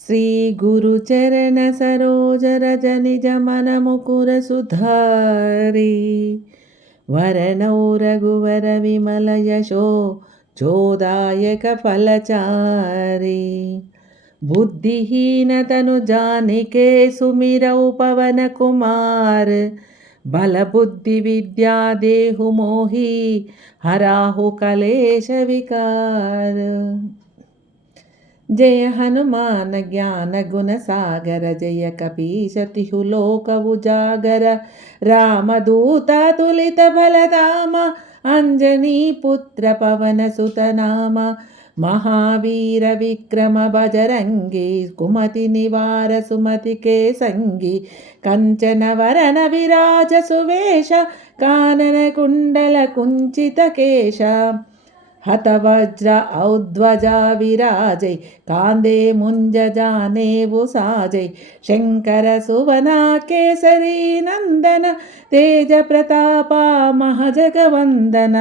శ్రీ గురు చరణ సరోజ రజ నిజ మన ముకుర సుధారి వరణౌ రఘువర విమల యశో చోదాయక ఫలచారి बुद्धिहीनतनु जानिके सुमिरौ पवन कुमार बल बुद्धि विद्या देहु मोहि हराहु कलेश विकार। जय हनुमान ज्ञान गुण सागर जय कपीश तिहु लोक उजागर रामदूत तुलित बलधाम अंजनी पुत्र पवन सुत नाम महावीर विक्रम बजरंगी कुमति निवार सुमति के संगी कंचन वरन विराज सुवेश कानन कुंडल कुंचित केश हतवज्र औध्वजा विराजै कांदे मुंज जानेवु साजै शंकर सुवना केसरी नंदन तेज प्रतापा महजगवंदन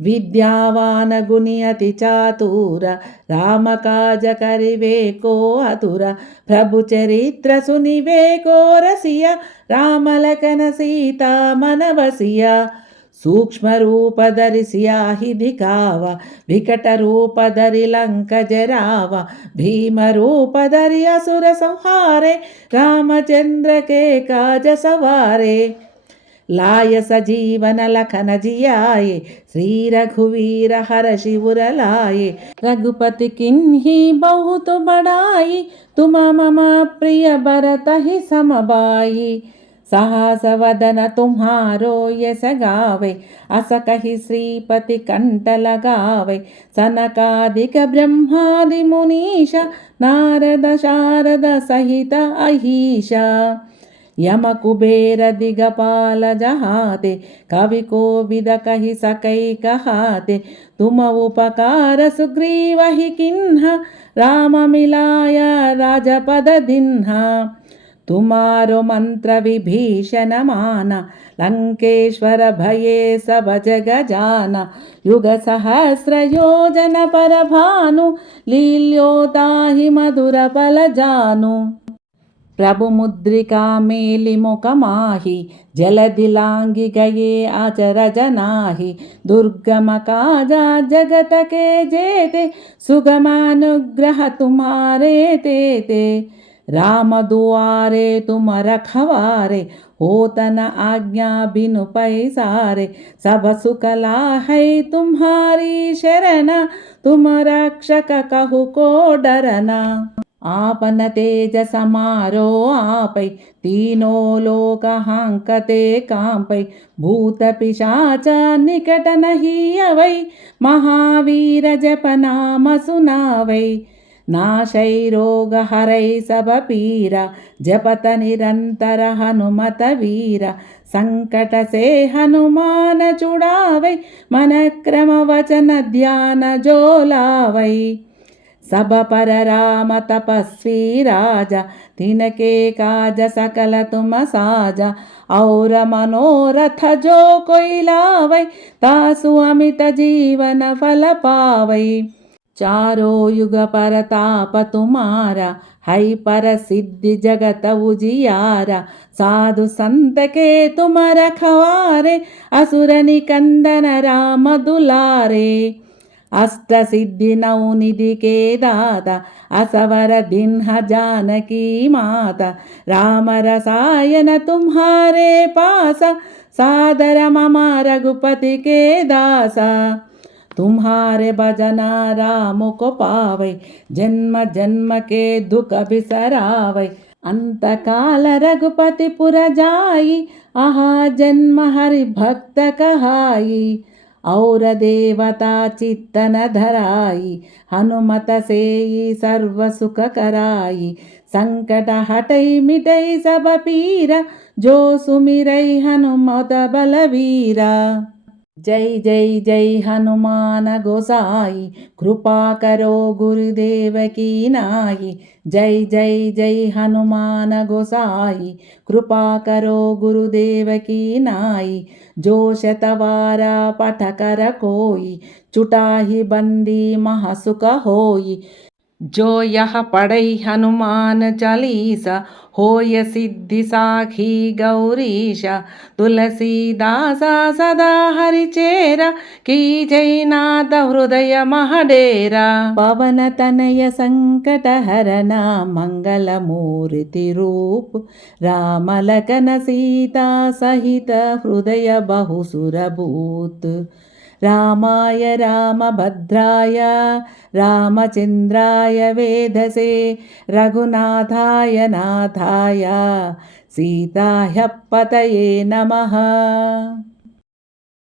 विद्यावान गुणी अति चातुर राम काज करिवे को अतुर प्रभु चरित्र सुनिवे को रसिया राम लखन सीता मन बसिया सूक्ष्म रूप धरि सियाहि दिखावा विकट रूप धरि लंक जरावा भीम रूप धरि असुर संहारे रामचंद्र के काज सवारे लाय सजीवन लखन जियाए श्री रघुवीर हर शिवर लाए रघुपति किन्ही बहुत बड़ाई तुम मम प्रिय भरत ही समबाई सहस वदन तुम्हारो यस गावे अस कहि श्रीपति कंठ लगावे सनकादिक ब्रह्मादि मुनीषा नारद शारद सहित अहीशा यम कुबेर दिगपाल जहाते कवि कोविद कहि सकै कहाते तुम उपकार सुग्रीव ही किन्हा राम मिलाय राजपद दिन्हा तुम्हारो मंत्र विभीषण माना लंकेश्वर भये सब जग जाना युग सहस्र योजन पर भानु लील्योताहि मधुर फल जानु प्रभु मुद्रिका मेलि मुख माहि जलधि लांघि गए अचरज नाही दुर्गम काजा जगत के जेते सुगम अनुग्रह तुम्हारे तेते राम दुआरे तुम रखवारे होतन आज्ञा बिनु पैसारे सब सुख लाहै तुम्हारी शरण तुम रक्षक कहु को डरना आपन तेज समारो आपै तीनों लोक हांकते कांपै भूत पिशाच निकट नहीं अवै महावीर जप नाम सुनावै नाशै रोग हरै सब पीरा जपत निरंतर हनुमत वीरा संकट से हनुमान छुड़ावै मन क्रम वचन ध्यान जो लावै सब पर राम तपस्वी राजा तिनके काज सकल तुम साजा और मनोरथ जो कोई लावै तासु अमित जीवन फल पावै चारों युग परताप तुम्हारा है पर सिद्धि जगत उजियारा साधु संत के तुम रखवारे असुर निकंदन राम दुलारे अष्ट सिद्धि नौ निधि के दाता असवर दिन्ह जानकी माता राम रसायन तुम्हारे पासा सादर मम रघुपति के दासा तुम्हारे भजना राम को पावै जन्म जन्म के दुख बिसरावै अंत काल रघुपति पुर जाई आहा जन्म हरि भक्त कहाई और देवता चित्तन धराई हनुमत से सर्व सुख कराई संकट हटै मिटै सब पीरा जो सुमिरै हनुमत बलवीरा जय जय जय हनुमान गोसाई कृपा करो गुरुदेव की नाई जय जय जय हनुमान गोसाई कृपा करो गुरुदेव की नाई जो शतवारा पठ कर कोई छुटाहि बंदी महासुख होई जो यह पढ़ै हनुमान चालीसा होय सिद्धि साखी गौरीश तुलसीदासा सदा हरिचेरा की जयनाथ हृदय महडेरा पवन तनय संकट हरना मंगल मूर्ति रूप राम लखन सीता सहित हृदय बहुसुरभूत रामाय रामभद्राय रामचन्द्राय वेधसे रघुनाथाय नाथाय सीताह्यः पतये नमः।